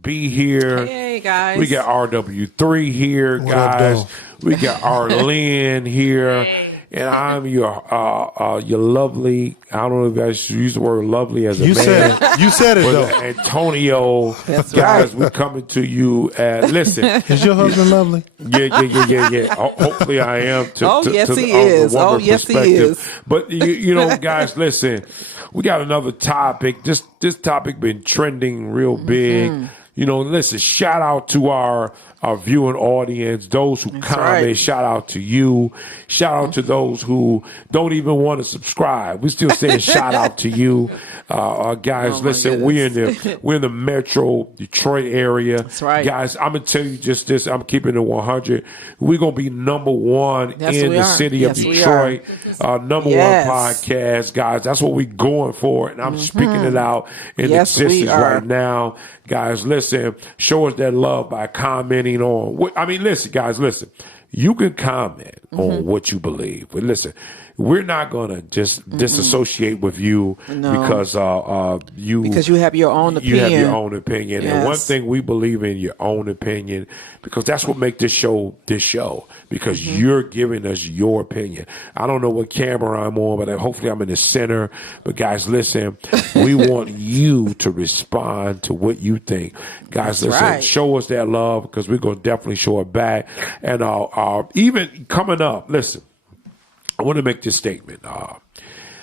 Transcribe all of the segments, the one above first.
B here. Hey, guys. We got RW3 here, guys. We got Arlene here. Hey. And I'm your lovely, I don't know if I should use the word lovely as a man. You said it, though. Antonio. That's guys, right. we're coming to you. Listen. Is your husband lovely? Yeah. Hopefully I am. Yes, he is. Oh, yes, he is. But, you know, guys, listen. We got another topic. This topic been trending real big. You know, listen, shout out to our viewing audience, those who comment, right. Shout out to you. Shout out to those who don't even want to subscribe. We still saying shout out to you. Guys, listen, we're in the Metro Detroit area. That's right. Guys, I'm going to tell you just this. I'm keeping it 100. We're going to be number one in the city of Detroit. Number one podcast, guys. That's what we're going for. And I'm speaking it out in existence right now. Guys, listen, show us that love by commenting on. Listen, guys, listen. You can comment on what you believe. But listen, we're not going to just disassociate with you because you have your own opinion. You have your own opinion. Yes. And one thing we believe in, your own opinion, because that's what makes this show, because you're giving us your opinion. I don't know what camera I'm on, but hopefully I'm in the center. But guys, listen, we want you to respond to what you think. Guys, listen, show us that love because we're going to definitely show it back. And even coming up, listen, I want to make this statement.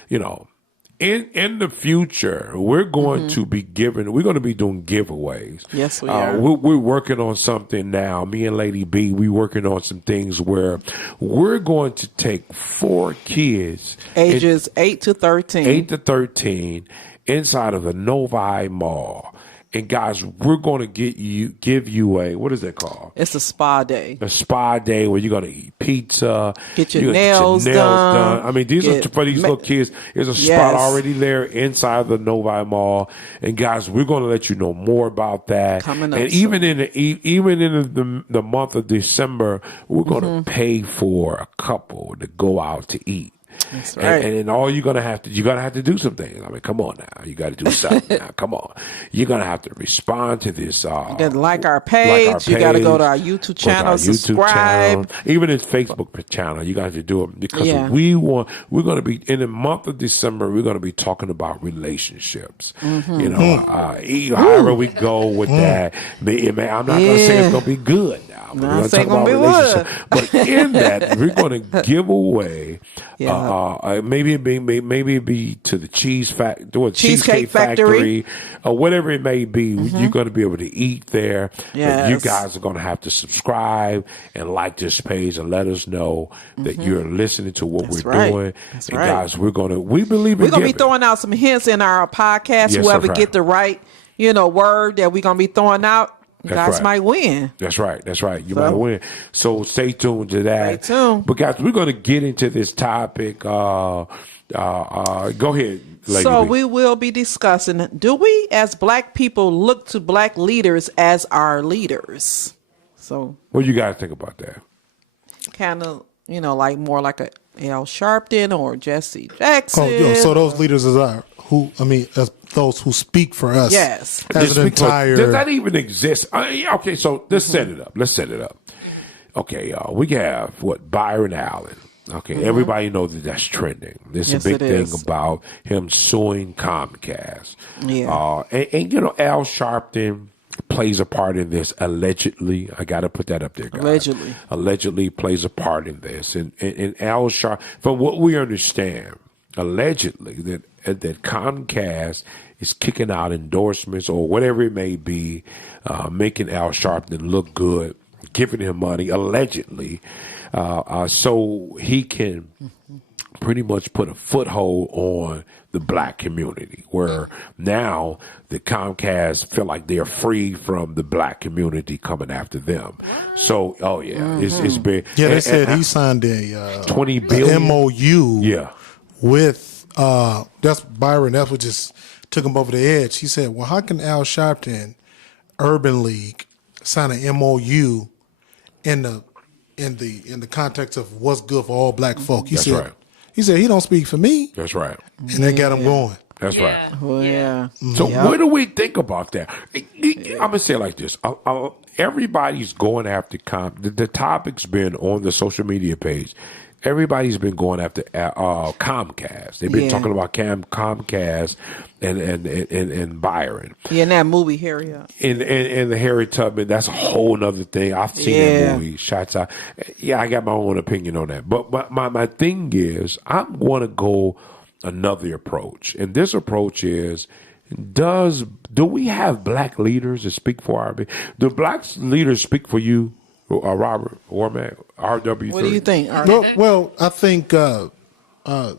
In the future, we're going to be we're going to be doing giveaways. Yes, we are. We're working on something now. Me and Lady B, we're working on some things where we're going to take 4 kids. Ages 8 to 13. 8 to 13 inside of the Novi Mall. And guys, we're going to give you a, what is that called? It's a spa day. A spa day where you're going to eat pizza. Get your nails done. I mean, these are for these little kids. There's a spot already there inside the Novi Mall. And guys, we're going to let you know more about that. Coming up and even in the month of December, we're going to pay for a couple to go out to eat. That's right. And all you're gonna have to do some things. I mean, come on now. You got to do something now. Come on. You're gonna have to respond to this. You got to like our page. You got to go to our YouTube channel, subscribe. Even its Facebook channel, you got to do it because we're gonna be in the month of December. We're gonna be talking about relationships. You know, however we go with that. I'm not gonna say it's gonna be good now. We're gonna talk about relationships, but in that we're gonna give away. Maybe it be to the Cheesecake Factory, or whatever it may be. You're going to be able to eat there. Yes. You guys are going to have to subscribe and like this page and let us know that you're listening to what we're doing. That's right. Guys, we believe we're going to be throwing out some hints in our podcast. Whoever get the right, word that we're going to be throwing out. You guys might win. That's right. You might win. So stay tuned to that. Stay tuned. But guys, we're going to get into this topic. Go ahead, Lady So B. we will be discussing, do we as black people look to black leaders as our leaders? So what do you guys think about that? Kind of, like more like a Al Sharpton or Jesse Jackson. So those leaders as as those who speak for us. Yes. As an entire. Does that even exist? Okay, so let's set it up. Okay, we have Byron Allen. Okay, everybody knows that's trending. There's a big thing about him suing Comcast. Yeah. And Al Sharpton plays a part in this allegedly. I got to put that up there, guys. Allegedly plays a part in this. And Al Sharpton, from what we understand, allegedly that Comcast is kicking out endorsements or whatever it may be, making Al Sharpton look good, giving him money, allegedly, so he can pretty much put a foothold on the black community, where now the Comcast feel like they're free from the black community coming after them. So, it's been. Yeah, they said he signed a $20 billion MOU. Yeah. With that's Byron. That's what just took him over the edge. He said, "Well, how can Al Sharpton, Urban League, sign an MOU in the context of what's good for all black folk?" He said he don't speak for me. That's right. And they got him going. That's right. Oh, yeah. So what do we think about that? I'm going to say it like this. Everybody's going after the topic's been on the social media page. Everybody's been going after Comcast. They've been talking about Comcast and Byron. Yeah, and that movie, Harriet. And the Harriet Tubman, that's a whole nother thing. I've seen that movie, Shots Out. Yeah, I got my own opinion on that. But my thing is, I'm going to go another approach. And this approach is, do we have black leaders that speak for our... Do black leaders speak for you, Robert Ormack, RW3? What do you think? Well, I think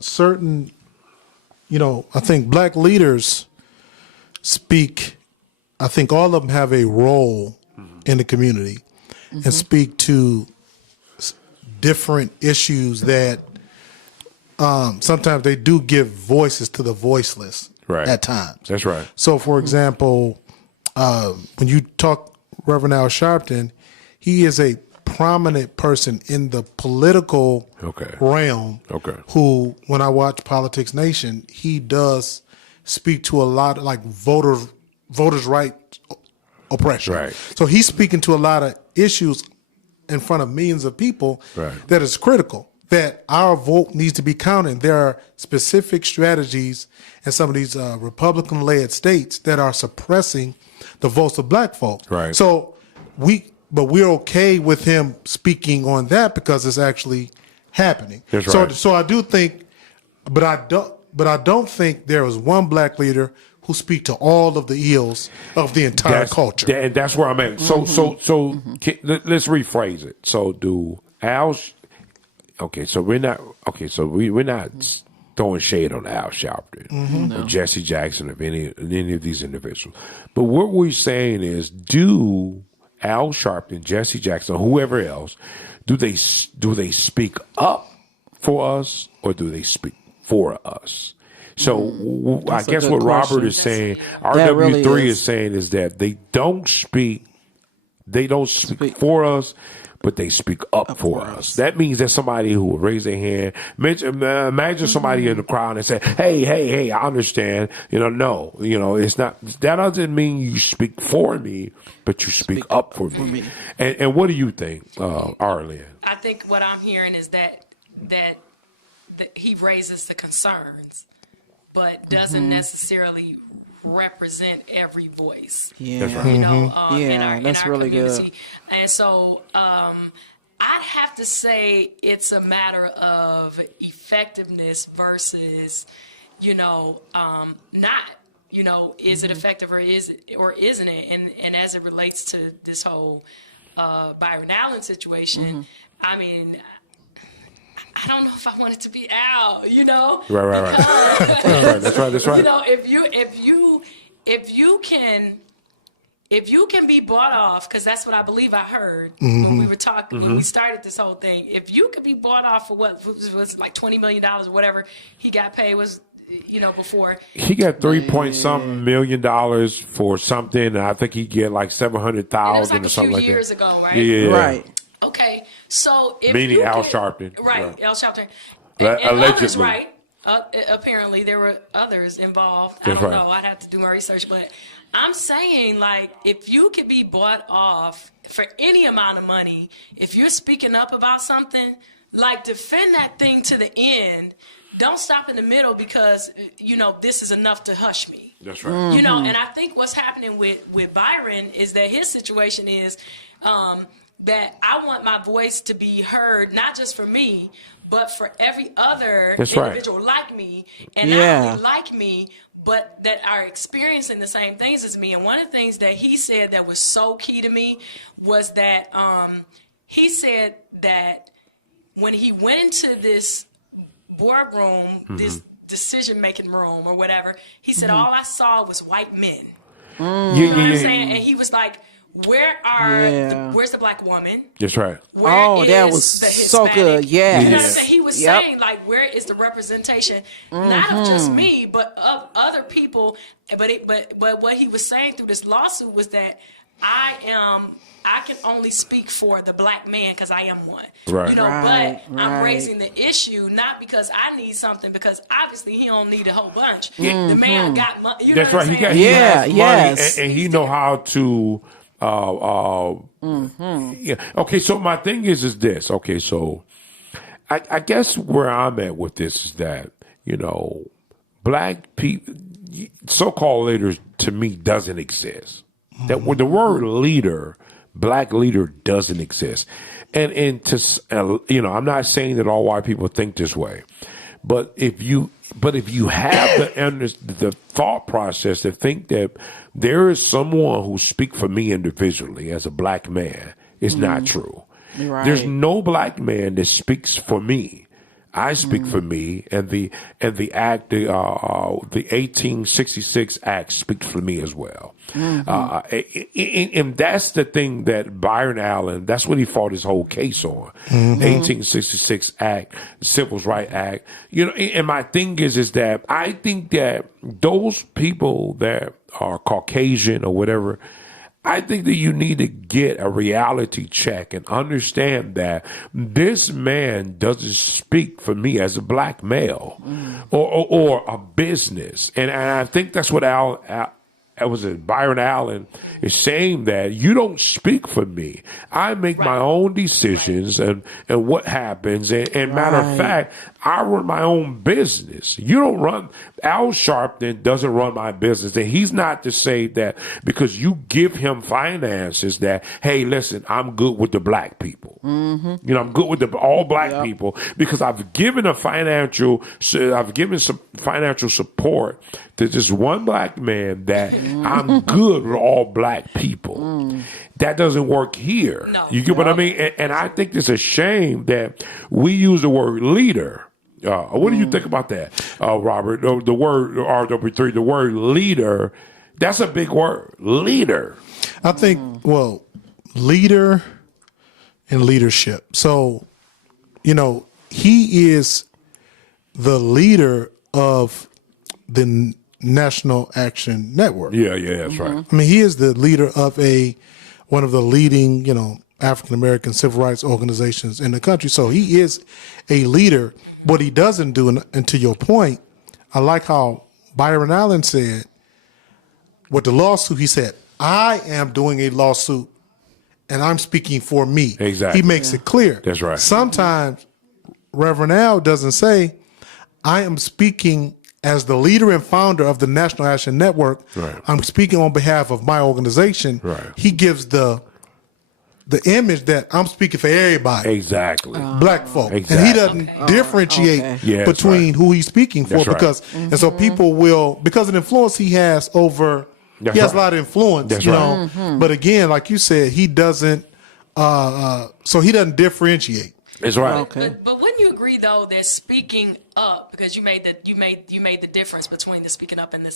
certain, I think black leaders speak. I think all of them have a role in the community and speak to different issues that sometimes they do give voices to the voiceless at times. That's right. So, for example, when you talk Reverend Al Sharpton, he is a prominent person in the political realm who, when I watch Politics Nation, he does speak to a lot of like voters' rights oppression. Right. So he's speaking to a lot of issues in front of millions of people that is critical, that our vote needs to be counted. There are specific strategies in some of these Republican-led states that are suppressing the votes of black folk. Right. So we're okay with him speaking on that because it's actually happening. That's right. So I do think, but I don't think there is one black leader who speak to all of the ills of the entire culture. And that's where I'm at. So let's rephrase it. So do Al? Okay, so we're not. Okay, so we're not throwing shade on Al Sharpton or Jesse Jackson or any of these individuals. But what we're saying is, do Al Sharpton, Jesse Jackson, whoever else, do they speak up for us or do they speak for us? So I guess what Robert is saying, RW3 is saying, is that they don't speak for us, but they speak up for us. That means that somebody who will raise their hand. Imagine somebody in the crowd and say, "Hey, I understand." No, it's not. That doesn't mean you speak for me, but you speak up for me. And what do you think, Arlen? I think what I'm hearing is that he raises the concerns, but doesn't necessarily represent every voice. Yeah, that's right. In our that's really community. good. And so I'd have to say it's a matter of effectiveness versus, not. Is it effective or isn't it? And as it relates to this whole Byron Allen situation, I mean, I don't know if I want it to be Al, Right. That's right. If you can be bought off, because that's what I believe I heard when we were talking, when we started this whole thing. If you could be bought off for what was like $20 million or whatever he got paid was, before. He got $3 million for something, and I think he get like $700,000 or something like that. Years ago, right? Yeah. Right. Okay, so if meaning Al Sharpton, right? Al Sharpton, and allegedly, others, right? Apparently, there were others involved. I don't know. I'd have to do my research, but I'm saying, like, if you could be bought off for any amount of money, if you're speaking up about something, like, defend that thing to the end. Don't stop in the middle because this is enough to hush me. That's right. And I think what's happening with Byron is that his situation is. That I want my voice to be heard, not just for me, but for every other individual like me, and not only like me, but that are experiencing the same things as me. And one of the things that he said that was so key to me was that he said that when he went into this boardroom, this decision-making room or whatever, he said, all I saw was white men. You know what I'm saying? And he was like, where's the black woman? That's right. That was so good. Yeah. You know what I'm saying? He was saying, like, where is the representation, not of just me, but of other people. But what he was saying through this lawsuit was that I can only speak for the black man because I am one. Right. You know, Right, but I'm raising the issue not because I need something, because obviously he don't need a whole bunch. Yeah. The man got money. You know That's what right. I'm saying? He has money, yes. and he know how to. Yeah. Okay. So my thing is this. Okay. So I guess where I'm at with this is that, you know, black people, so-called leaders, to me doesn't exist. That with the word leader, black leader doesn't exist. And to, you know, I'm not saying that all white people think this way, but if you have the thought process to think that there is someone who speak for me individually as a black man, it's not true. Right. There's no black man that speaks for me. I speak for me, and the act, the 1866 Act speaks for me as well. And that's the thing that Byron Allen, that's what he fought his whole case on. 1866 Act, Civil Rights Act. You know, and my thing is that I think that those people that are Caucasian or whatever, I think that you need to get a reality check and understand that this man doesn't speak for me as a black male or a business. And I think that's what Byron Allen is saying, that you don't speak for me. I make my own decisions and what happens. And matter of fact, I run my own business. You don't run. Al Sharpton doesn't run my business. And he's not to say that because you give him finances that, hey, listen, I'm good with the black people. You know, I'm good with all black people because I've given some financial support to just one black man that I'm good with all black people. That doesn't work here. No. You get what I mean? And I think it's a shame that we use the word leader. What do you think about that, Robert? The word RW3, the word leader, that's a big word. Leader. I think, well, leader and leadership. So, you know, he is the leader of the National Action Network. Yeah, that's right. I mean, he is the leader of one of the leading, you know, African American civil rights organizations in the country. So he is a leader. What he doesn't do, and to your point, I like how Byron Allen said, with the lawsuit, he said, I am doing a lawsuit and I'm speaking for me. Exactly. He makes it clear. That's right. Sometimes Reverend Al doesn't say, I am speaking as the leader and founder of the National Action Network. Right. I'm speaking on behalf of my organization. Right. He gives the image that I'm speaking for everybody. Exactly. Black folk. Exactly. And he doesn't differentiate between who he's speaking for, because and so people will, because of the influence he has over, he has a lot of influence, you know. But again, like you said, he doesn't so he doesn't differentiate. That's right. Okay. But wouldn't you agree though that speaking up, because you made the difference between the speaking up and the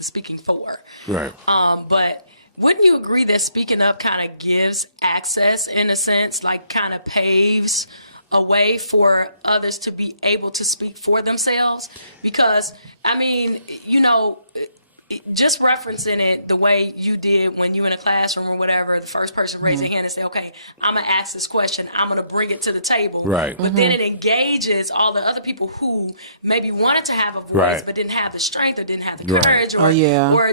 speaking for. Right. But wouldn't you agree that speaking up kind of gives access, in a sense, like kind of paves a way for others to be able to speak for themselves? Because, I mean, you know, just referencing it the way you did when you in a classroom or whatever, the first person raise their hand and say, okay, I'm going to ask this question. I'm going to bring it to the table. Right. But then it engages all the other people who maybe wanted to have a voice but didn't have the strength or didn't have the courage or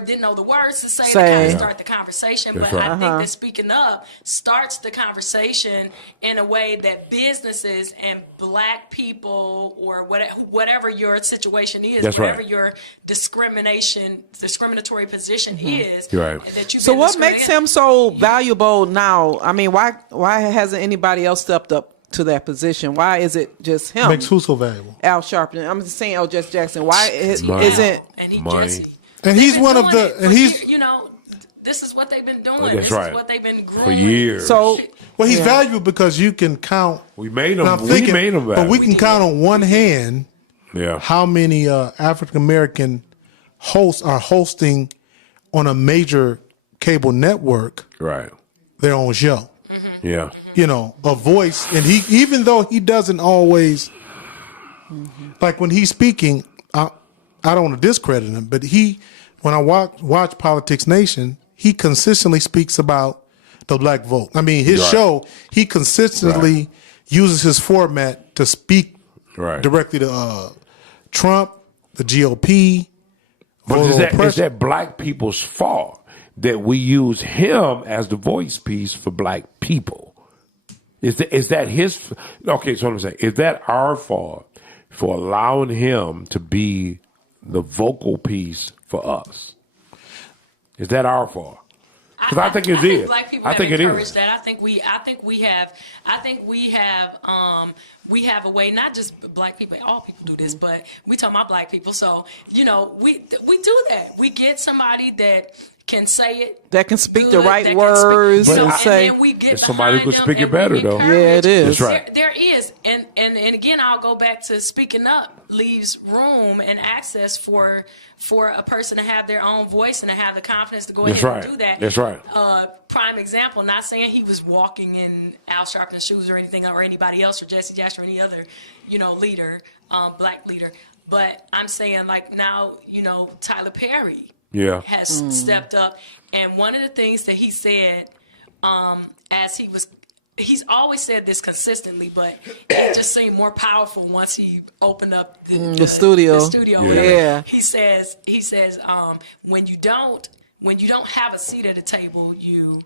didn't know the words to say to kind of start the conversation. That's but right. I think that speaking up starts the conversation in a way that businesses and black people or whatever your situation is, That's whatever right. your discriminatory position is. Right. That you've So been what makes him so valuable now? I mean, why hasn't anybody else stepped up to that position? Why is it just him? Makes who so valuable? Al Sharpton. I'm just saying, Jesse Jackson. Why isn't? And he money. Jesse. And he's one of the, and he's, you know, this is what they've been doing. That's this right. is what they've been growing For years. So well, he's valuable because you can count. We made him. and I'm thinking, we made him but valuable. we can count on one hand how many African American hosts are hosting on a major cable network their own show. Yeah. You know, a voice, and he, even though he doesn't always, like when he's speaking, I don't want to discredit him, but when I watch Politics Nation, he consistently speaks about the black vote. I mean, his show, he consistently uses his format to speak directly to Trump, the GOP. But is that black people's fault that we use him as the voice piece for black people? Is that his? Okay, so I'm saying, is that our fault for allowing him to be the vocal piece for us? Is that our fault? Because I think it is. Black people have encouraged that. I think we have a way. Not just black people. All people do this, but we talk about black people. So we do that. We get somebody that can say it, that can speak the right words, and say. And we get somebody who can speak it better, though. Yeah, it is. That's right. There is, and again, I'll go back to speaking up leaves room and access for a person to have their own voice and to have the confidence to go ahead and do that. That's right. Prime example. Not saying he was walking in Al Sharpton's shoes or anything, or anybody else, or Jesse Jackson, or any other, leader, black leader. But I'm saying, like, now, Tyler Perry. Has stepped up, and one of the things that he said, he's always said this consistently, but it just seemed more powerful once he opened up the studio. Yeah. He says, when you don't have a seat at a table, you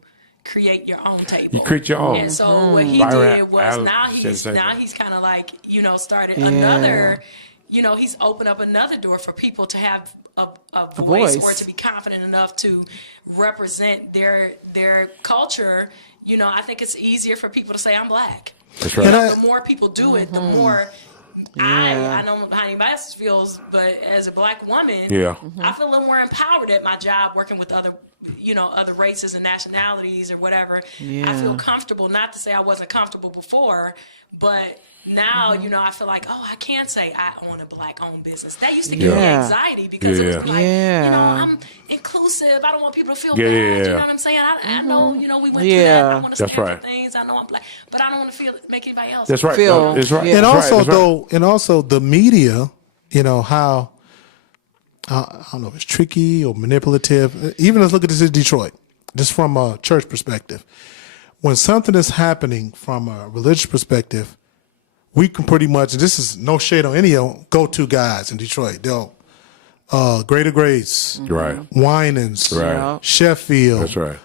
create your own table. You create your own. And so what he did was now he's kind of like started another. He's opened up another door for people to have a voice or to be confident enough to represent their culture. I think it's easier for people to say I'm black. That's right. The more people do it, the more I don't know how anybody else feels, but as a black woman, I feel a little more empowered at my job working with other races and nationalities or whatever. I feel comfortable, not to say I wasn't comfortable before, but now, I feel like, I can say I own a black-owned business. That used to give me anxiety because it was like, I'm inclusive. I don't want people to feel bad. You know what I'm saying? I know, we went through that. I want to stand for things. I know I'm black, but I don't want to make anybody else. That's right. That's right. And also, and also the media, how I don't know if it's tricky or manipulative. Even let's look at this in Detroit, just from a church perspective. When something is happening from a religious perspective, we can pretty much, and this is no shade on any go-to guys in Detroit. They'll Greater Grace, Winans, Sheffield, that's right.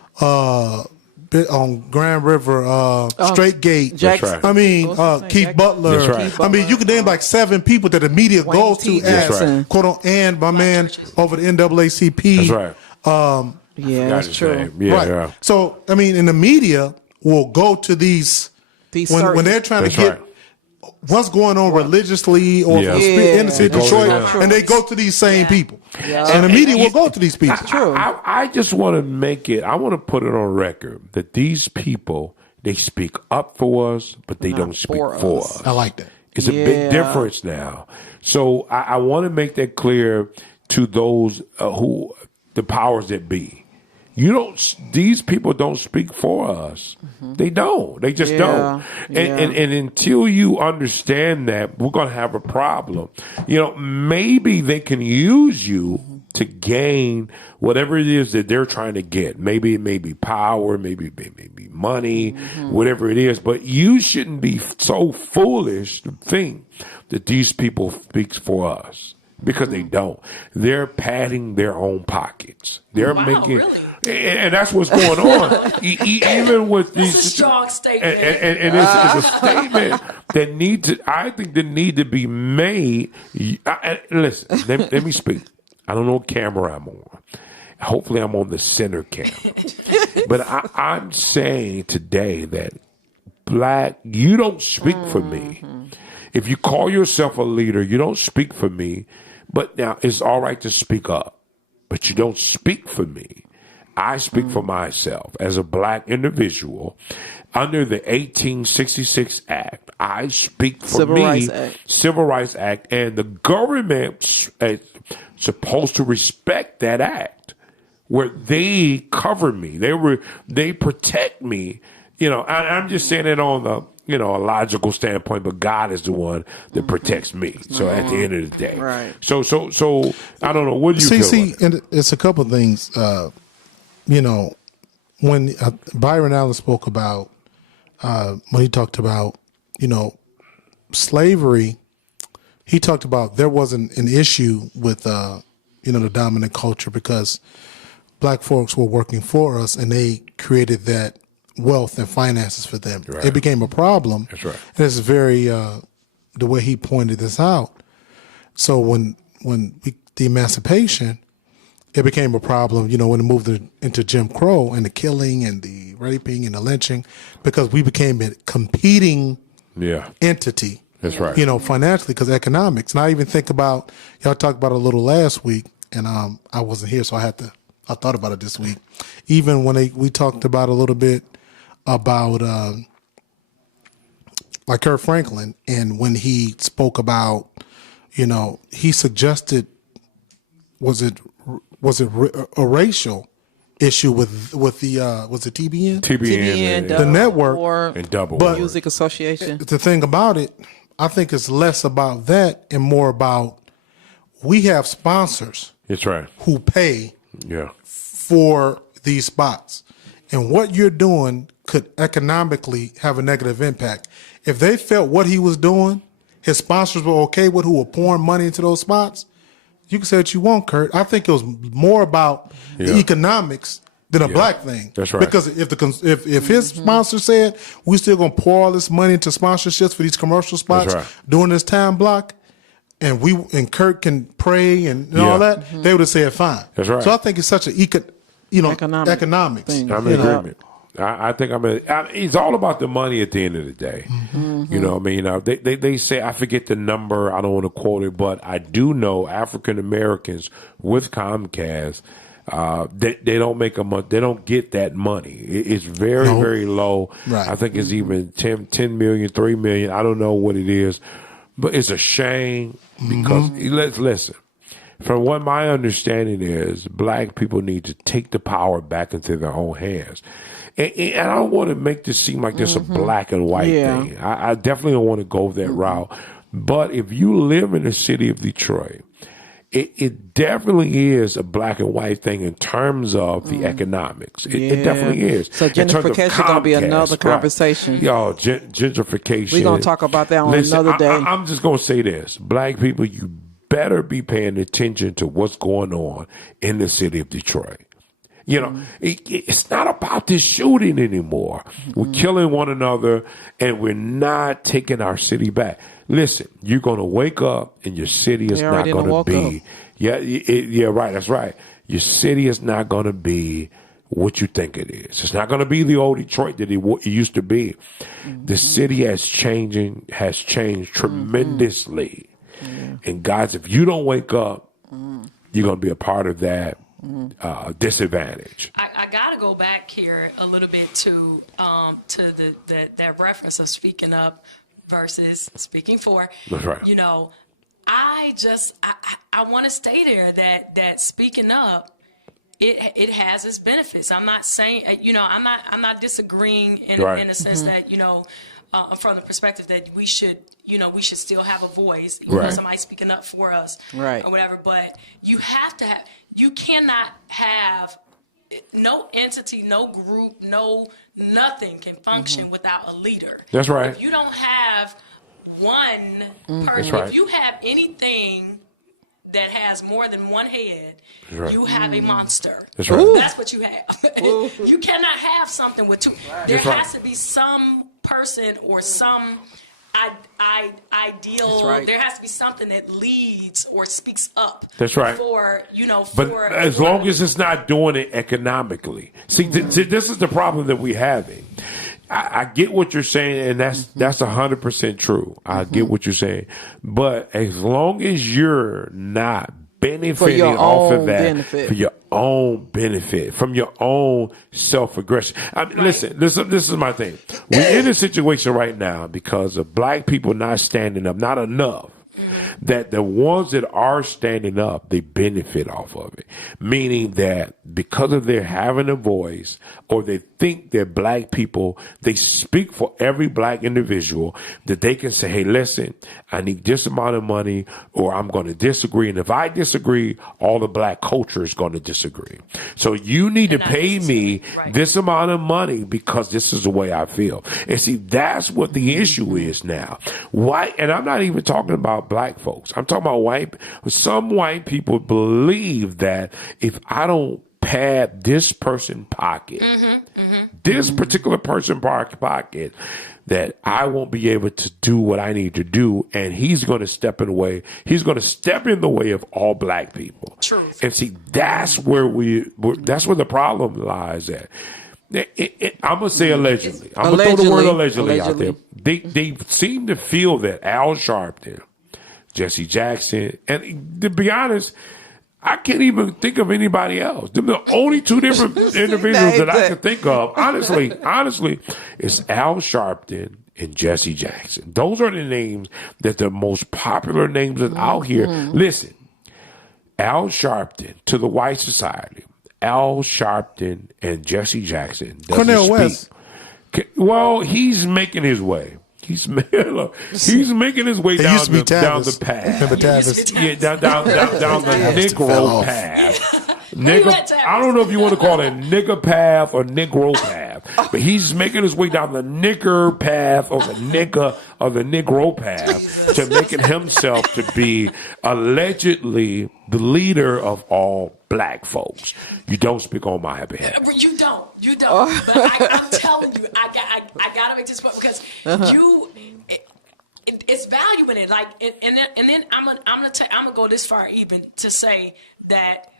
On Grand River, Straight Gate. That's right. I mean, Keith Butler. That's right. I mean, you could name like 7 people that the media goes to as quote unquote, and my man over the NAACP. That's right. That's true. Yeah. So I mean, in the media will go to these when they're trying to get what's going on religiously or in the city of Detroit, and they go to these same people. And the media will go to these people. I just want to I want to put it on record that these people, they speak up for us, but they don't speak for us. I like that. It's a big difference now. So I want to make that clear to those who, the powers that be. These people don't speak for us. They don't. They just don't. And until you understand that, we're going to have a problem. Maybe they can use you to gain whatever it is that they're trying to get. Maybe it may be power, maybe it may be money, whatever it is. But you shouldn't be so foolish to think that these people speak for us. Because they don't. They're padding their own pockets. They're making, really? And that's what's going on. Even with these, that's a strong statement. And it's a statement that I think that need to be made. Listen, let me speak. I don't know what camera I'm on. Hopefully, I'm on the center camera. But I'm saying today that black, you don't speak for me. If you call yourself a leader, you don't speak for me. But now it's all right to speak up, but you don't speak for me. I speak for myself as a black individual under the 1866 Act. I speak for Civil Rights Act, and the government is supposed to respect that act, where they cover me, they protect me. I'm just saying it on the a logical standpoint, but God is the one that protects me. So at the end of the day, so I don't know. What do you feel? And it's a couple of things. when Byron Allen spoke about, when he talked about, slavery, he talked about there wasn't an issue with, the dominant culture because black folks were working for us and they created that wealth and finances for them. Right. It became a problem. That's right. And it's very, the way he pointed this out. So when the emancipation, it became a problem, when it moved into Jim Crow and the killing and the raping and the lynching, because we became a competing entity. That's right. Financially, because economics. And I even think about, y'all talked about it a little last week, and I wasn't here, so I thought about it this week. Even when we talked about a little bit about like Kirk Franklin, and when he spoke about, he suggested, was it a racial issue with the was it TBN? TBN, the network and Double Music Association. The thing about it, I think it's less about that and more about we have sponsors. That's right. Who pay for these spots, and what you're doing could economically have a negative impact. If they felt what he was doing, his sponsors were okay with, who were pouring money into those spots, you can say what you want, Kurt. I think it was more about the economics than a black thing. That's right. Because if his sponsor said, we still going to pour all this money into sponsorships for these commercial spots during this time block, and Kurt can pray and all that, they would have said fine. That's right. So I think it's such an economics thing. I'm in agreement. I think it's all about the money at the end of the day. Mm-hmm. They say, I forget the number, I don't want to quote it, but I do know African Americans with Comcast, they don't make they don't get that money. It's very, very low. Right. I think it's even 10 million, 3 million. I don't know what it is, but it's a shame because listen. From what my understanding is, black people need to take the power back into their own hands. And I don't want to make this seem like this a black and white thing. I definitely don't want to go that route. But if you live in the city of Detroit, it definitely is a black and white thing in terms of the economics. It definitely is. So gentrification is going to be another conversation. Y'all, gentrification. We're going to talk about that on another day. I'm just going to say this. Black people, you better be paying attention to what's going on in the city of Detroit. It's not about this shooting anymore. We're killing one another and we're not taking our city back. Listen, you're going to wake up and your city is not going to be. Right. That's right. Your city is not going to be what you think it is. It's not going to be the old Detroit that it used to be. The city has changed tremendously. And guys, if you don't wake up, you're going to be a part of that disadvantage. I got to go back here a little bit to that reference of speaking up versus speaking for. That's right. I want to stay there that speaking up, it has its benefits. I'm not saying I'm not disagreeing in a sense that from the perspective that we should still have a voice, somebody speaking up for us, or whatever. But you cannot have no entity, no group, no nothing can function without a leader. That's right. If you don't have one person, if you have anything that has more than one head, you have a monster. That's right. That's what you have. You cannot have something with two. There has to be some person or some ideal. There has to be something that leads or speaks up. That's right. But as long as it's not doing it economically. See, this is the problem that we have. I get what you're saying, and that's 100% true. I get what you're saying, but as long as you're not benefiting off of that for your own benefit, from your own self-aggression. Listen, this is my thing. We're in a situation right now because of black people not standing up, not enough. that the ones that are standing up, they benefit off of it. Meaning that because of their having a voice, or they think they're black people, they speak for every black individual, that they can say, hey, listen, I need this amount of money, or I'm going to disagree. And if I disagree, all the black culture is going to disagree. So you need to pay me this amount of money because this is the way I feel. And see, that's what the issue is now. White, and I'm not even talking about black folks. I'm talking about some white people believe that if I don't pad this person's pocket, this particular person's pocket, that I won't be able to do what I need to do, and he's going to step in the way. He's going to step in the way of all black people. Truth. And see, that's where that's where the problem lies at. I'm gonna say allegedly. I'm gonna throw the word allegedly out there. They seem to feel that Al Sharpton, Jesse Jackson, and to be honest, I can't even think of anybody else. They're the only two different individuals that I can think of. Honestly, it's Al Sharpton and Jesse Jackson. Those are the names that the most popular names that's out here. Listen, Al Sharpton to the white society. Al Sharpton and Jesse Jackson. Cornel West. Well, he's making his way. He's making his way down the path. Remember Tavis? Yeah, down the Negro path. I don't know if you want to call it nigger path or Negro path, but he's making his way down the nigger path or the Negro path to making himself to be allegedly the leader of all black folks. You don't speak on my behalf. You don't. But I'm telling you, I gotta make this point because it's value in it. Like, and then I'm gonna go this far even to say that,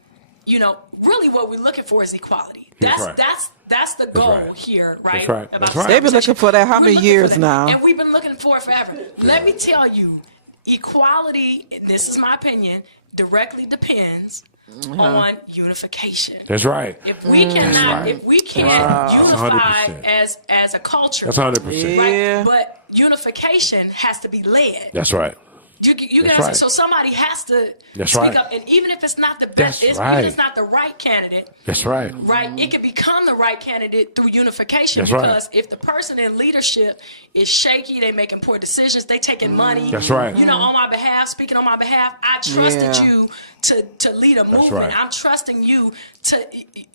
you know, really what we're looking for is equality. That's the goal here, right? That's right. They've been looking for that how many years now? And we've been looking for it forever. Let me tell you, equality, this is my opinion, directly depends on unification. That's right. If we cannot, if we can't unify as a culture, that's 100%. Right? But unification has to be led. That's right. You guys, so somebody has to speak up, and even if it's not the best, even if it's not the right candidate. That's right. Right, it can become the right candidate through unification. That's because if the person in leadership is shaky, they making poor decisions, they taking money. That's right. You know, on my behalf, speaking on my behalf, I trusted you to lead a movement. Right. I'm trusting you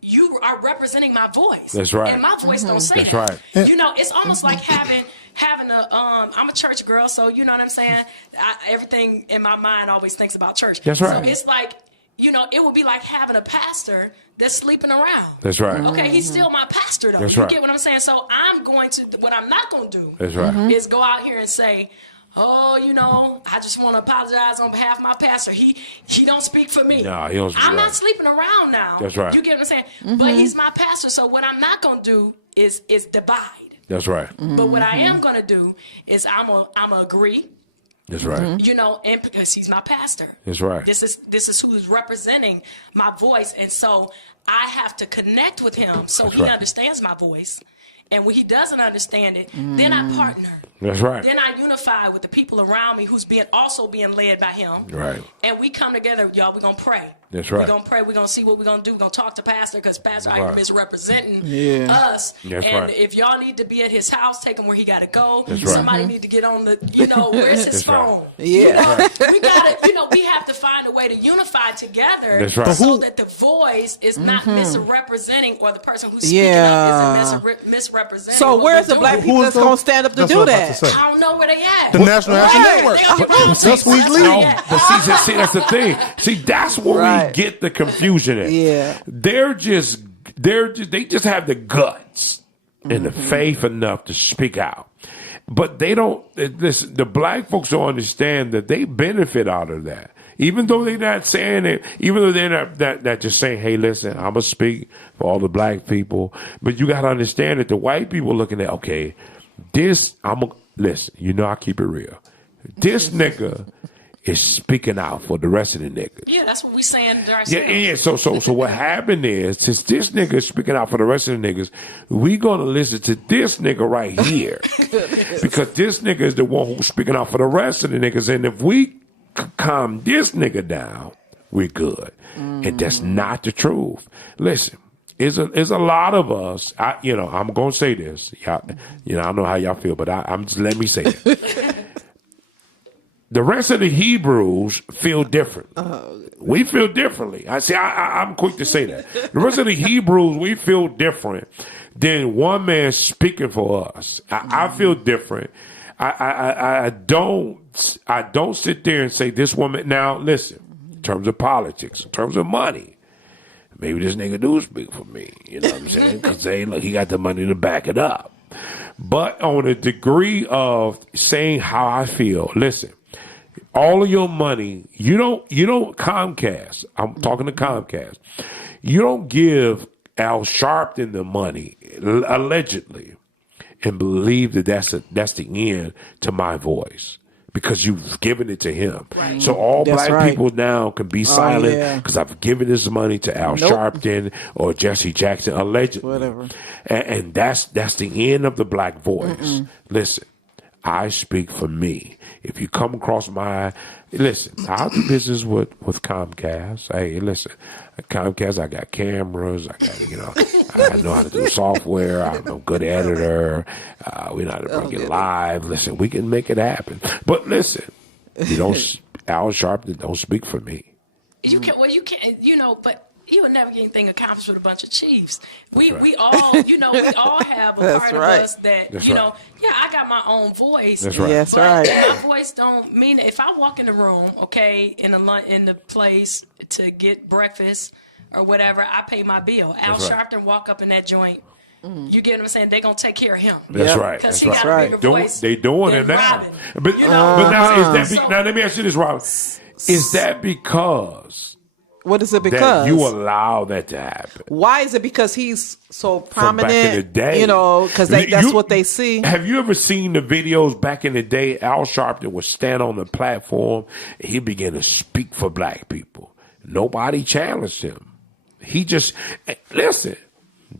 you are representing my voice. That's right. And my voice don't say that. That's right. You know, it's almost like having I'm a church girl, so you know what I'm saying? Everything in my mind always thinks about church. That's right. So it's like, you know, it would be like having a pastor that's sleeping around. That's right. Okay, he's still my pastor, though. That's you right. get what I'm saying? So what I'm not going to do That's right. is go out here and say, oh, you know, I just want to apologize on behalf of my pastor. He don't speak for me. No, he don't speak. I'm not sleeping around now. That's right. You get what I'm saying? But he's my pastor, so what I'm not going to do is divide. That's right. But what I am going to do is I'm gonna agree. That's right. You know, and because he's my pastor. That's right. This is who is representing my voice, and so I have to connect with him so he understands my voice. And when he doesn't understand it, then I partner. That's right. Then I unify with the people around me who's also being led by him. Right. And we come together, y'all, we're going to pray. That's right. We're going to pray. We're going to see what we're going to do. We're going to talk to Pastor because Pastor Right. misrepresenting us. That's and right. if y'all need to be at his house, take him where he got to go. That's right. Somebody need to get on the, you know, where's his That's right. phone? Yeah. We got to, you know, we have to find a way to unify together. That's right. So that the voice is not misrepresenting, or the person who's speaking up isn't misrepresenting. So where's the black people that's going to stand up to do that? I don't know where they at. The National Action Network. That's who he's leading. No, but see, that's the thing. See, that's where we get the confusion at. Yeah. They just have the guts and the faith enough to speak out. But they don't, listen, the black folks don't understand that they benefit out of that. Even though they're not saying it, even though they're not just saying, hey, listen, I'm going to speak for all the black people. But you got to understand that the white people looking at, okay, listen, you know, I keep it real. This nigga is speaking out for the rest of the niggas. Yeah, that's what we saying. Yeah. So what happened is, since this nigga is speaking out for the rest of the niggas, we gonna listen to this nigga right here because this nigga is the one who's speaking out for the rest of the niggas. And if we calm this nigga down, we're good. And that's not the truth. Listen, it's a lot of us. I'm going to say this. Y'all, I don't know how y'all feel, but I'm just let me say it. The rest of the Hebrews feel different. We feel differently. I'm quick to say that. The rest of the Hebrews, we feel different than one man speaking for us. I feel different. I don't sit there and say this woman. Now, listen, in terms of politics, in terms of money, maybe this nigga do speak for me. You know what I'm saying? Because look, he got the money to back it up. But on a degree of saying how I feel, listen, all of your money, you don't Comcast. I'm talking to Comcast. You don't give Al Sharpton the money, allegedly, and believe that that's the end to my voice because you've given it to him. Right. So all black people now can be silent because I've given this money to Al Sharpton or Jesse Jackson, allegedly. Whatever. And that's the end of the black voice. Listen, I speak for me. If you come across listen, I'll do business with Comcast. Hey, listen, Comcast, I got cameras. I got, I know how to do software. I'm a good editor. We know how to bring it live. Listen, we can make it happen. But listen, Al Sharpton don't speak for me. You can't, but you would never get anything accomplished with a bunch of chiefs. We all, we all have a part of us that, I got my own voice. That's right. That's right. My voice don't mean it. If I walk in the room, in the place to get breakfast or whatever, I pay my bill. Al Sharpton walk up in that joint. You get what I'm saying? They're going to take care of him. That's right. Because he got a bigger voice. They doing it now. But now, now let me ask you this, Robin. Is that because... What is it because? That you allow that to happen. Why is it because he's so prominent? From back in the day. Because that's what they see. Have you ever seen the videos back in the day? Al Sharpton would stand on the platform and he began to speak for black people. Nobody challenged him. He just, listen,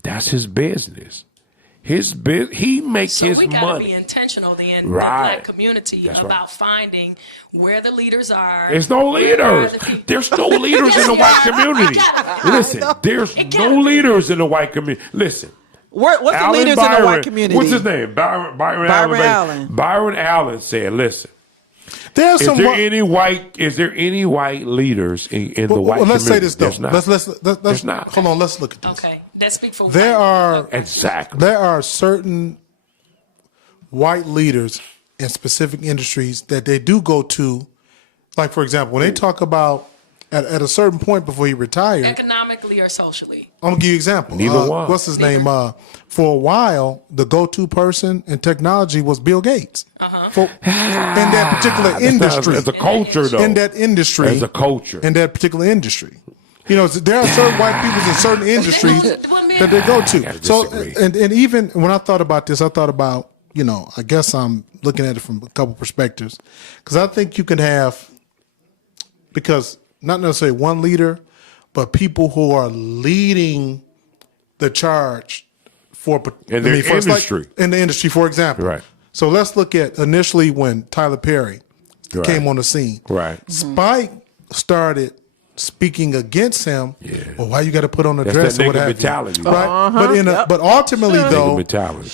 that's his business. He makes his money. So we got to be intentional in the black community about finding where the leaders are. There's no leaders. There's no leaders in the white community. Listen, there's no leaders in the white community. Listen. What's the leaders in the white community? What's his name? Byron Allen. Byron Allen said, listen. Is there any white leaders in the white community? Let's say this though. Let's not. Hold on, let's look at this. Okay. Speak for there are certain white leaders in specific industries that they do go to, like for example, when they talk about at a certain point before he retired, economically or socially. I'm gonna give you an example. Neither one. What's his name? For a while, the go-to person in technology was Bill Gates. In that particular industry, as a culture, though. In that industry, as a culture, in that particular industry. There are certain white people in certain industries that they go to. So, and even when I thought about this, I thought about, I guess I'm looking at it from a couple perspectives. Because I think you can have, because not necessarily one leader, people who are leading the charge for in the industry. Like in the industry, for example. Right. So let's look at initially when Tyler Perry came on the scene. Right. Spike started speaking against him. Well, why you got to put on a dress or what have mentality, you? Right? But ultimately, though,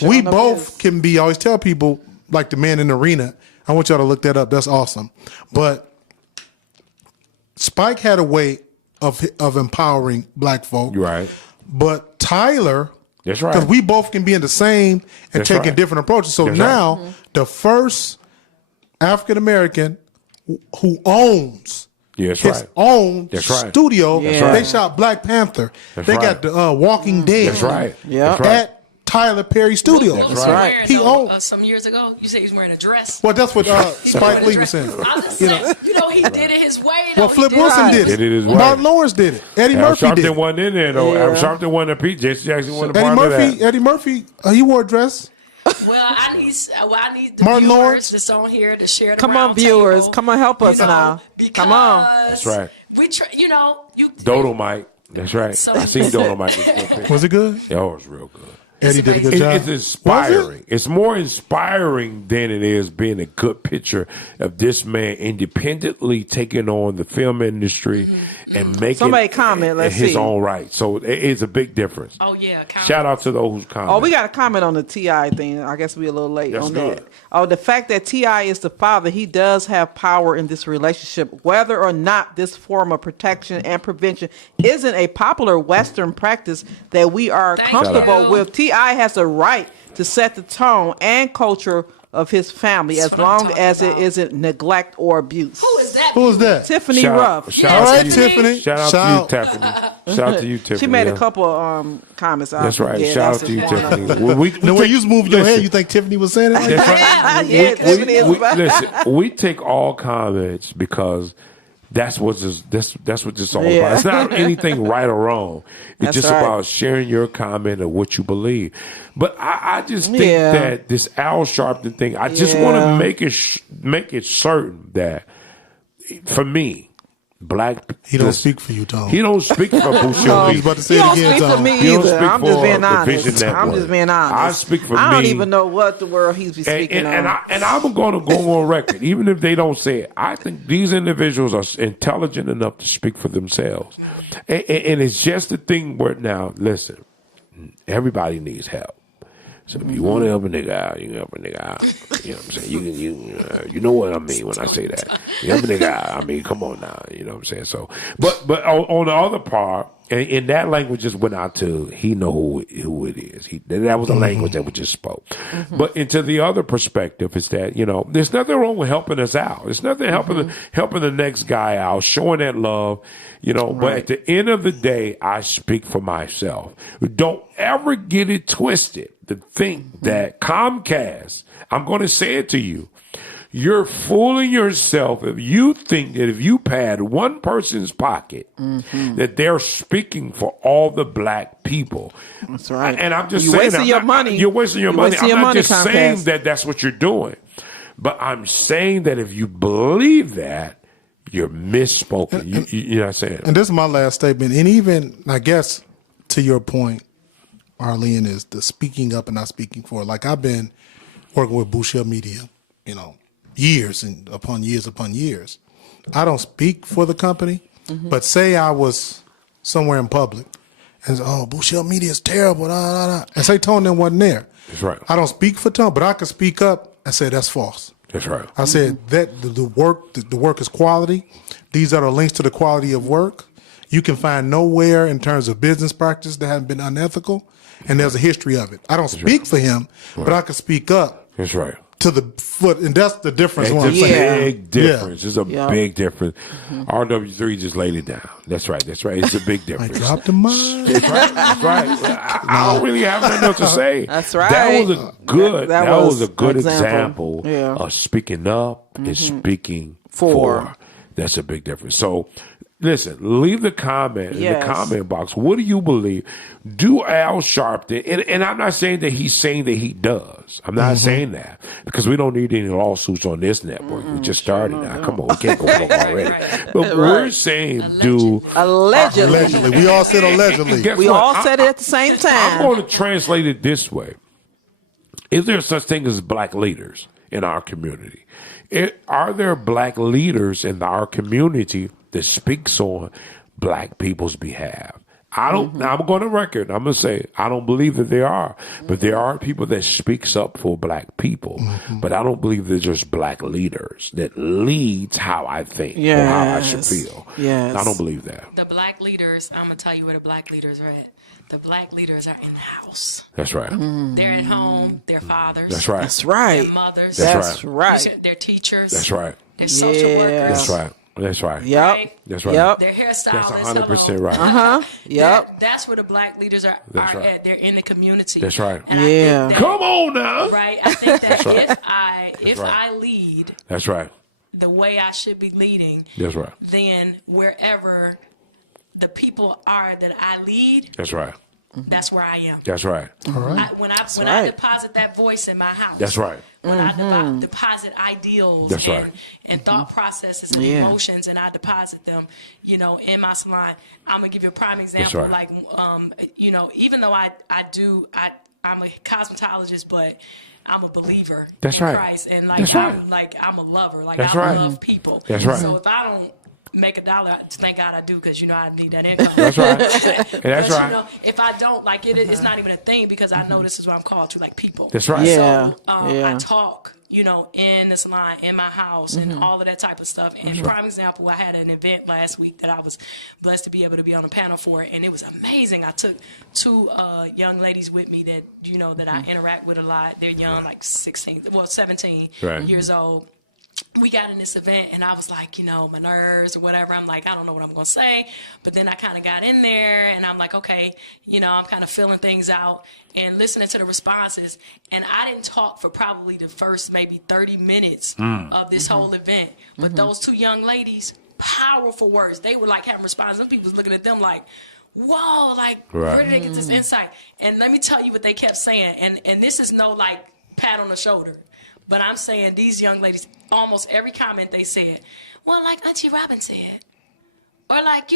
we both can be. I always tell people, like the man in the arena. I want y'all to look that up. That's awesome. But Spike had a way of empowering black folk. Right. But Tyler, that's right, because we both can be in the same and taking different approaches. So now the first African American who owns his own studio. They shot Black Panther. They got the Walking Dead. That's right. At Tyler Perry Studios. That's right. He owned some years ago. You say he was wearing a dress. Well, that's what Spike Lee was saying. He did it his way. Well, Flip Wilson did it. His way. Martin Lawrence did it. Eddie Murphy did it. Sharpton wasn't in there though. Sharpton wasn't a Pete. Jesse Jackson wasn't a part of that. Eddie Murphy, he wore a dress. Well, I need the Martin viewers Lawrence that's on here to share the Come on, viewers. Come on, help us now. Come on. That's right. You Dodo Mike. That's right. I seen Dodo Mike. Was it good? Yeah, it was real good. Eddie did a good job. It's inspiring. It's more inspiring than it is being a good picture of this man independently taking on the film industry and making somebody comment. Let's his see. own right. So it's a big difference. Oh yeah. Shout out to those who comment. Oh, we got a comment on the T.I. thing. I guess we're a little late on good. that. Oh, the fact that T.I. is the father, he does have power in this relationship, whether or not this form of protection and prevention isn't a popular Western practice that we are comfortable with. T.I. has a right to set the tone and culture of his family as long as it isn't neglect or abuse. Who is that? Who is that? Tiffany Ruff. All right, Tiffany. Shout out to you, Tiffany. Shout out to you, Tiffany. She made a couple comments. That's right. Shout out to you, Tiffany. The way you was moving your head, you think Tiffany was saying that? That's right. Listen, we take all comments because that's what this all about. It's not anything right or wrong. It's just about sharing your comment of what you believe. But I just think that this Al Sharpton thing, I just want to make it certain that for me, he don't speak for you, Tom. He don't speak for Boucher. He's about to say it again, Tom. He don't speak for me either. I'm just being honest. I'm just being honest. I speak for me. I don't even know what the world he's speaking on. And I'm going to go on record, even if they don't say it. I think these individuals are intelligent enough to speak for themselves. And it's just a thing where now, listen, everybody needs help. So if you want to help a nigga out, you can help a nigga out. You know what I'm saying? You know what I mean when I say that. You help a nigga out. I mean, come on now. You know what I'm saying? So, but on the other part, and that language just went out to he know who it is. That was a language that we just spoke. But into the other perspective is that, you know, there's nothing wrong with helping us out. There's nothing helping the next guy out, showing that love, you know. But at the end of the day, I speak for myself. Don't ever get it twisted to think that Comcast, I'm going to say it to you, you're fooling yourself if you think that if you pad one person's pocket, that they're speaking for all the black people. That's right. And I'm just saying, wasting your money. You're wasting your money. I'm not just Comcast. saying that that's what you're doing, but I'm saying that if you believe that, you're misspoken. You know what I'm saying? And this is my last statement. And even, I guess, to your point, Arlene, is the speaking up and not speaking for. Like, I've been working with Boucher Media, you know, years and upon years. I don't speak for the company, but say I was somewhere in public and say, oh, Boucher Media is terrible, and say Tone then wasn't there. That's right. I don't speak for Tone, but I can speak up and say that's false. That's right. I said that the work is quality. These are the links to the quality of work. You can find nowhere in terms of business practice that haven't been unethical, and there's a history of it. I don't speak for him, but I can speak up. That's right. To the foot, and that's the difference. It's a big difference. It's a big difference. Mm-hmm. RW3 just laid it down. That's right. It's a big difference. I dropped the mic. That's right. I don't really have nothing else to say. That's right. That was a good. That was a good example Yeah. of speaking up and speaking for. That's a big difference. So, listen, leave the comment in the comment box. What do you believe? Do Al Sharpton, and I'm not saying that he's saying that he does. I'm not saying that because we don't need any lawsuits on this network. We just started now. Come on, we can't go broke already. But we're saying allegedly. We all said allegedly. We all said it at the same time. I'm going to translate it this way. Is there such thing as black leaders in our community? Are there black leaders in our community that speaks on black people's behalf? I don't. Now I'm going to record. I'm going to say I don't believe that there are, but there are people that speaks up for black people. But I don't believe there's just black leaders that leads how I think or how I should feel. Yes. I don't believe that. The black leaders. I'm gonna tell you where the black leaders are at. The black leaders are in the house. That's right. They're at home. They're fathers. That's right. That's right. They're mothers. That's right. They're teachers. That's right. They're social workers. That's right. That's right. Yep. Right? That's right. Yep. They're hairstylists. That's 100% right. Yep. That's where the black leaders are That's right. at. They're in the community. That's right. And I think that, come on now. Right. I think that right. if I lead That's right. the way I should be leading, That's right. then wherever the people are that I lead, That's right. that's where I am. That's right. All right. When I deposit that voice in my house. That's right. When I deposit ideals That's right. and thought processes and emotions, and I deposit them, in my salon. I'm gonna give you a prime example. right. Like, even though I I'm a cosmetologist, but I'm a believer That's in right. Christ, and That's right. I'm a lover. Like That's I right. love people. That's right. So if I don't make $1, thank God I do, because I need that income. That's right. That's right. You know, if I don't like it, it's not even a thing, because I know this is what I'm called to, like people. That's right. Yeah. So I talk, in this line, in my house, and all of that type of stuff. And prime example, I had an event last week that I was blessed to be able to be on a panel for, and it was amazing. I took 2 young ladies with me that that I interact with a lot. They're young, like 17 years old. We got in this event, and I was like, my nerves or whatever. I'm like, I don't know what I'm going to say. But then I kind of got in there, and I'm like, okay, I'm kind of feeling things out and listening to the responses. And I didn't talk for probably the first maybe 30 minutes of this whole event. But those 2 young ladies, powerful words. They were like having responses. And people was looking at them like, whoa, like, where did they get this insight? And let me tell you what they kept saying. And this is no, like, pat on the shoulder. But I'm saying these young ladies, almost every comment they said, well, like Auntie Robin said. Or like,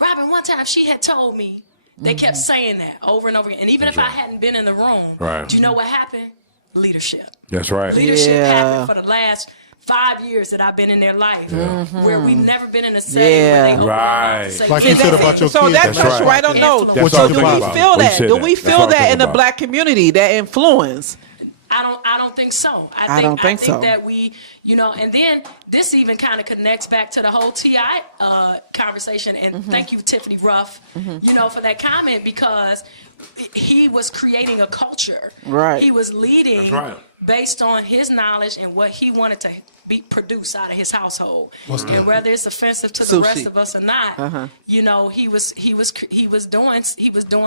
Robin, one time she had told me. They kept saying that over and over again. And even if I hadn't been in the room, do you know what happened? Leadership. That's right. Leadership happened for the last 5 years that I've been in their life, where we've never been in a setting where they open up and say, like you said about your so kids. that's right on note. So do we feel that? Do we feel that in the Black community, that influence? I don't think so. I think that we, and then this even kind of connects back to the whole T.I. Conversation. And thank you, Tiffany Ruff, for that comment, because he was creating a culture. Right. He was leading based on his knowledge and what he wanted to be produced out of his household. And whether it's offensive to the rest of us or not, he was doing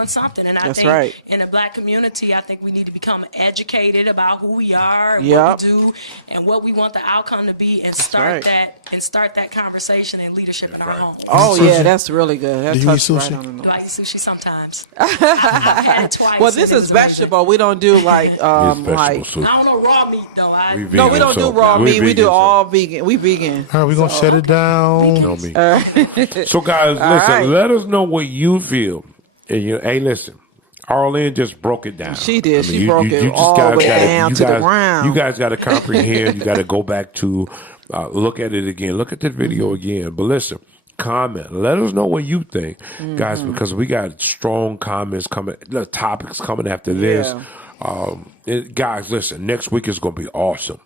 something. And I think in the Black community, I think we need to become educated about who we are, and what we do, and what we want the outcome to be, and start that conversation and leadership in our home. Oh yeah, that's really good. That do you eat sushi? I like sushi sometimes. I've had it twice. Well, this is vegetable. We don't do like I don't know raw meat though. No, we don't do raw meat. We do all vegan. We vegan. All right, we're going to shut it down. So, guys, listen, let us know what you feel. And hey, listen, Arlene just broke it down. She did. She broke it all the way down to the ground. You guys got to comprehend. You got to go back to look at it again. Look at the video again. But listen, comment. Let us know what you think, guys, because we got strong comments coming, topics coming after this. Guys, listen, next week is going to be awesome.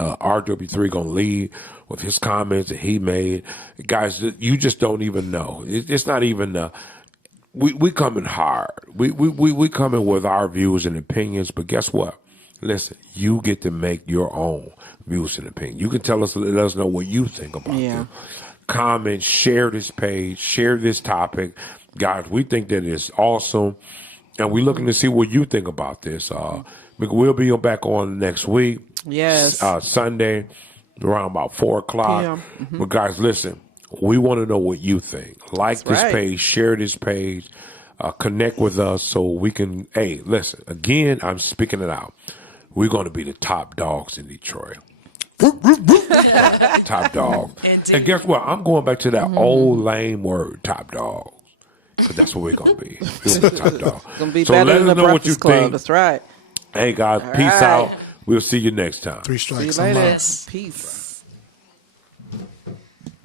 RW3 going to lead with his comments that he made. Guys, you just don't even know. It's not even we coming hard. We coming with our views and opinions, but guess what? Listen, you get to make your own views and opinions. You can let us know what you think about it. Comment, share this page, share this topic. Guys, we think that it's awesome, and we're looking to see what you think about this. We'll be back on next week. Yes. Sunday around about 4:00. But guys, listen, we want to know what you think. Like this page, share this page, connect with us so we can, hey, listen, again, I'm speaking it out. We're going to be the top dogs in Detroit. Top dog. And guess what? I'm going back to that old lame word, top dog. Because that's what we're going to be. Top dog. It's going to be better than the Breakfast Club. That's right. Hey, guys, peace out. We'll see you next time. 3 strikes. See you later. Peace.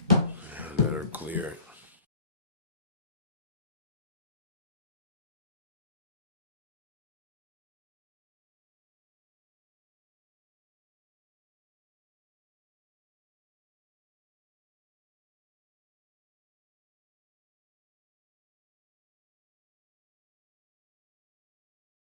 Let her clear it.